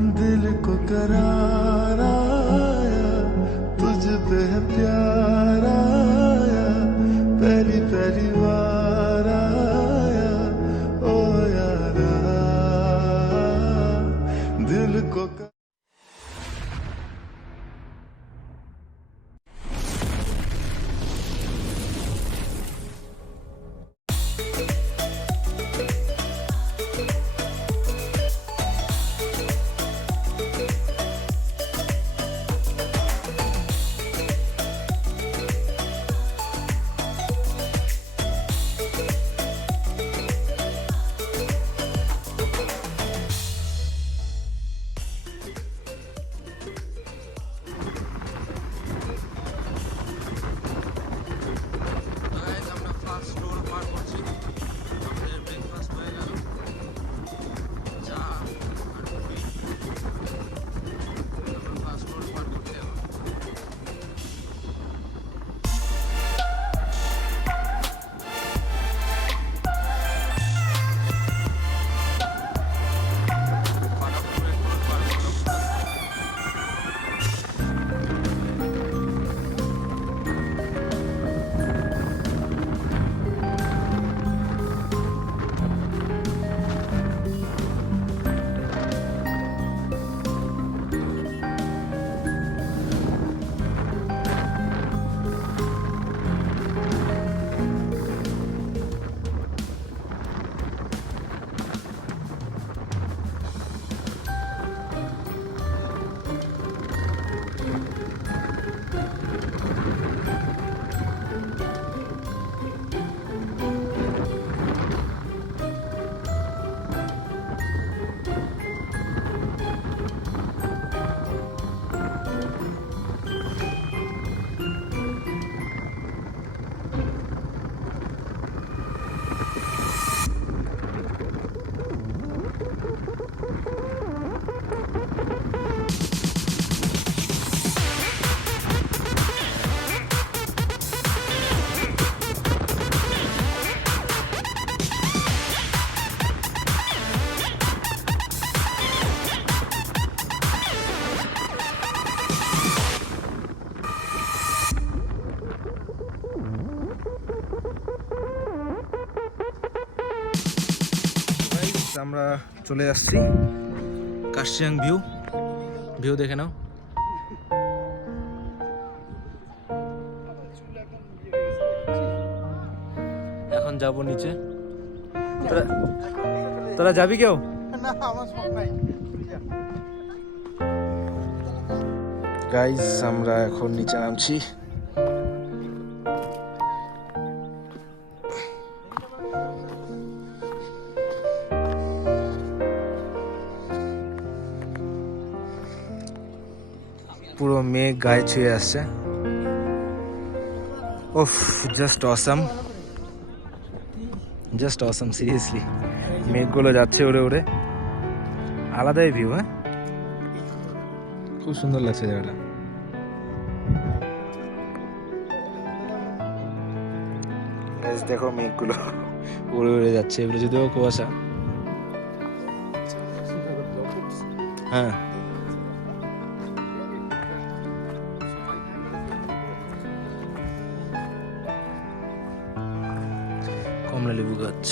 दिल को करार आया, तुझ पे है प्यार आया, पहली पहली बार आया ओ यारा, दिल को আমরা চলে আসছি কার্শিয়াং ভিউ দেখে নাও। এখন যাব নিচে। তোরা যাবি কেউ? গাইস আমরা এখন নিচে নামছি। পুরো মেঘ গায়ে ছুঁয়ে আসছে। ওফ, জাস্ট অসাম সিরিয়াসলি। মেঘগুলো যাচ্ছে উড়ে উড়ে, আলাদাই ভিউ। হ্যাঁ, খুব সুন্দর লাগছে জায়গাটা। দেখো মেঘগুলো উড়ে উড়ে যাচ্ছে, এগুলো যদিও কুয়াশা। হ্যাঁ, কমলা লেবু গাছ।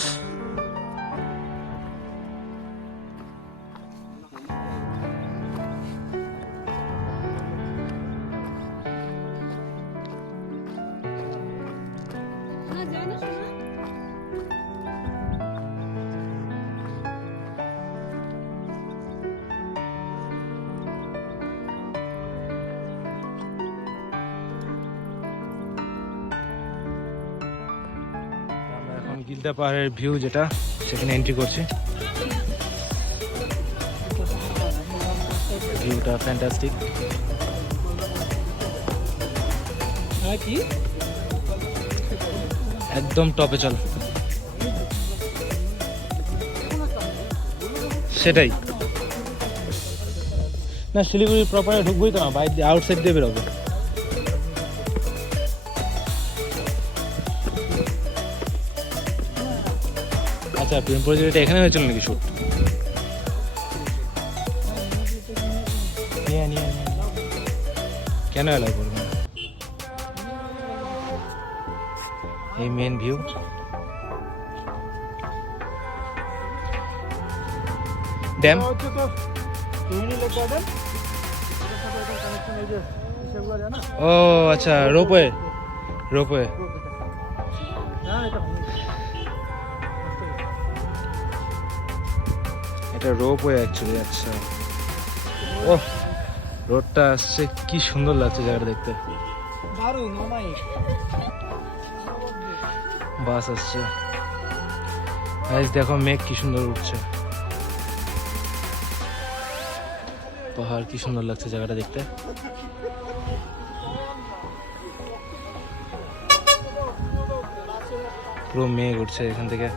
গিলদা পাহাড়ের ভিউ যেটা, সেখানে এন্ট্রি করছি। ভিউটা ফ্যান্টাস্টিক। একদম টপে চল। সেটাই না, শিলিগুড়ি প্রপারে ঢুকবোই তো না, বাইরে দিয়ে আউটসাইড দিয়ে বেরোবো। আচ্ছা, প্রেম পরিচয়টা এখানে হয়েছিল নাকি শুট? কেন অ্যালাউ করবে না? এই মেন ভিউ। ড্যাম ও আচ্ছা, রোপওয়ে রোপওয়ে। এটা রোপওয়ে অ্যাকচুয়ালি। আচ্ছা, ও রোডটা আসছে, কি সুন্দর লাগছে জায়গাটা দেখতে। বাস আসছে, গাইস দেখো মেঘ কি সুন্দর উঠছে, পাহাড় কি সুন্দর লাগছে জায়গাটা দেখতে। পুরো মেঘ উঠছে এখান থেকে।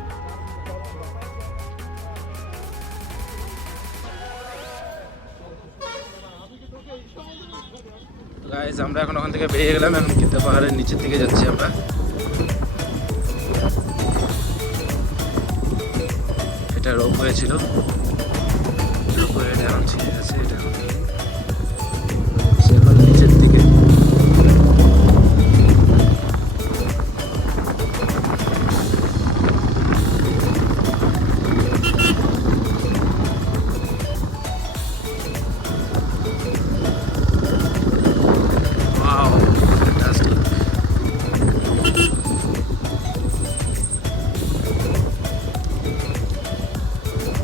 গাইস আমরা এখন ওখান থেকে বেরিয়ে গেলাম, এখন গিদ্দা পাহাড়ের নিচের দিকে যাচ্ছি আমরা। এটা রোপওয়ে ছিল, রোপওয়ে এখন ছিঁড়ে গেছে, এটা এখন নিচের দিকে।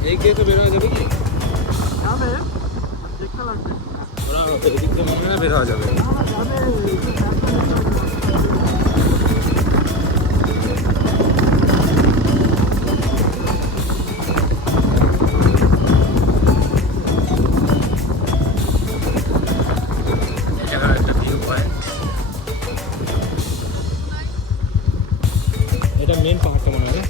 এই গেটে বের হওয়া যাবে কি? যাবে, দেখতে লাগবে। ওরা এদিক দিয়ে মনে হয় না বের হওয়া যাবে। এটা একটা ভিউ পয়েন্ট। এটা মেন পাহাড়টা মনে হয়।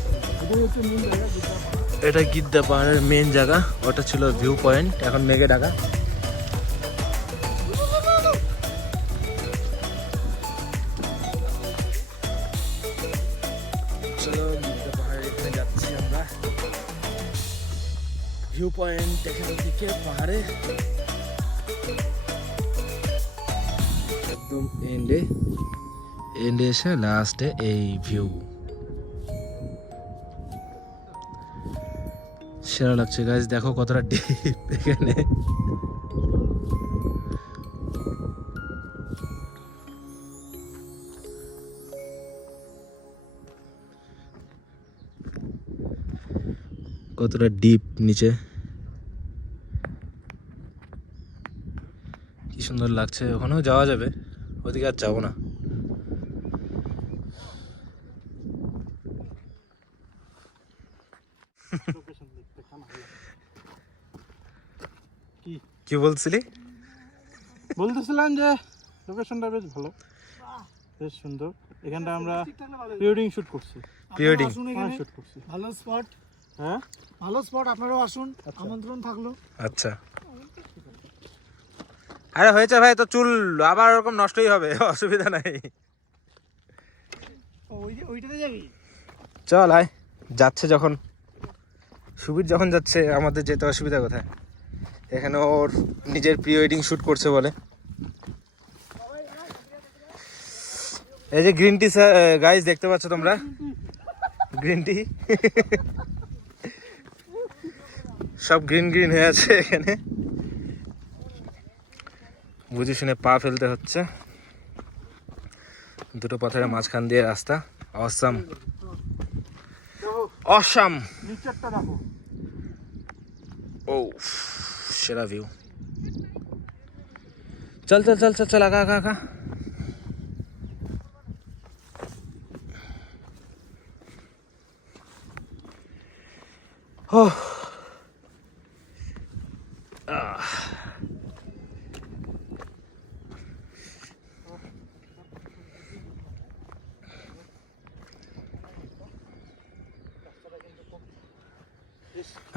এটা গিদ্দা পাহাড়ের মেন জায়গা, ওটা ছিল ভিউ পয়েন্ট, এখন মেঘে ঢাকা। চলো গিদ্দা পাহাড়ের এখানে যাচ্ছি আমরা, ভিউ পয়েন্ট এখান থেকে পাহাড়ে একদম এন্ডে এসে লাস্টে এই ভিউ। সেরা লাগছে গাইস, দেখো কতটা ডিপ এখানে। কতটা ডিপ নিচে, কি সুন্দর লাগছে। ওখানেও যাওয়া যাবে, ওদিকে আর যাবো না। কি বলছিলি? বলতেছিলাম যে লোকেশনটা বেশ ভালো, বেশ সুন্দর। এখানটা আমরা প্রি ওয়েডিং শুট করছি। প্রি ওয়েডিং শুট করছি, ভালো স্পট, হ্যাঁ ভালো স্পট। আপনারাও আসুন, আমন্ত্রণ থাকলো। আচ্ছা, আরে হয়েছে ভাই, তো চুল আবার ওরকম নষ্টই হবে, অসুবিধা নাই। ওইটাতে যাবি? চল আয়, যাচ্ছে যখন সুবীর যখন যাচ্ছে, আমাদের যেতে অসুবিধা কোথায়? এখানে ওর নিজের প্রি ওয়েডিং শ্যুট করছে বলে। এই যে গ্রিন টি গাইস দেখতে পাচ্ছ তোমরা, গ্রিন টি সব গ্রিন গ্রিন হয়ে আছে এখানে, বুঝে শুনে পা ফেলতে হচ্ছে। দুটো পাথরের মাঝখান দিয়ে রাস্তা, অসাম অসাম। নিচেরটা দেখো, ও সেরা ভিউ। চল চল চল চল চল, আগা আগা আগা।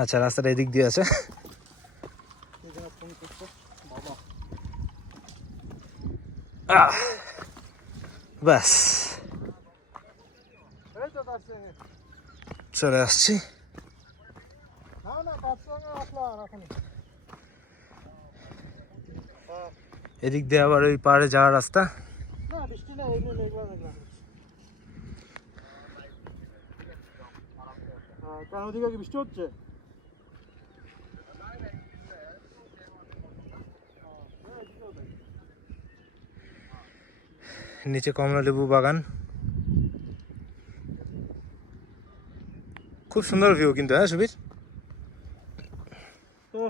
আচ্ছা, রাস্তাটা এদিক দিয়ে আছে। ব্যাস চলে আসছি। এদিক দিয়ে আবার ওই পাহাড়ে যাওয়ার রাস্তা। না বৃষ্টি না, এমনি মেঘলা মেঘলা। কেন ওদিকে কি বৃষ্টি হচ্ছে? নিচে কমলা লেবু বাগান, খুব সুন্দর ভিউ কিন্তু। হ্যাঁ সুবীর, তো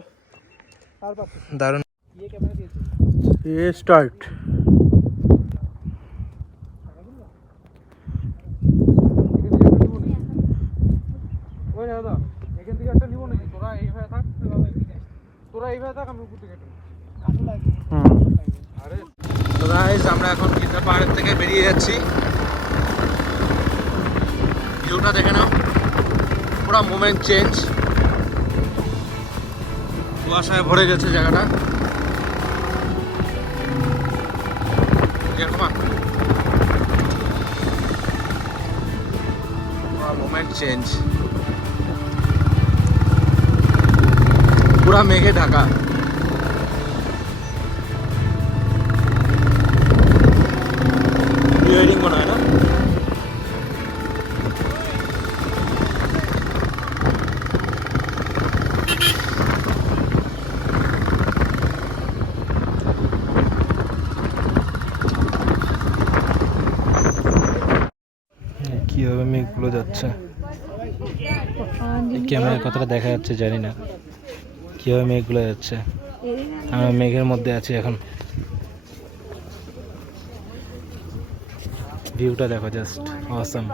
আর পাচ্ছি দারুণ। স্টার্ট। ওই দাদা এখান থেকে একটা নিব নাকি? তোরা এইভাবে থাক, আমি উপর থেকে তো গাইস আমরা এখন লিন্ডা পাহাড়ের থেকে বেরিয়ে যাচ্ছি। ভিউটা দেখে নাও, পুরো মোমেন্ট চেঞ্জ। কুয়াশায় ভরে গেছে জায়গাটা। পুরো মোমেন্ট চেঞ্জ, পুরা মেঘে ঢাকা। প্রি-ওয়েডিং মনে হয় না? কিভাবে মেঘগুলো যাচ্ছে, ক্যামেরার কথাটা দেখা যাচ্ছে জানি না কিভাবে মেঘগুলো যাচ্ছে। আমরা মেঘের মধ্যে আছি এখন। ভিউটা দেখো, জাস্ট অসাম।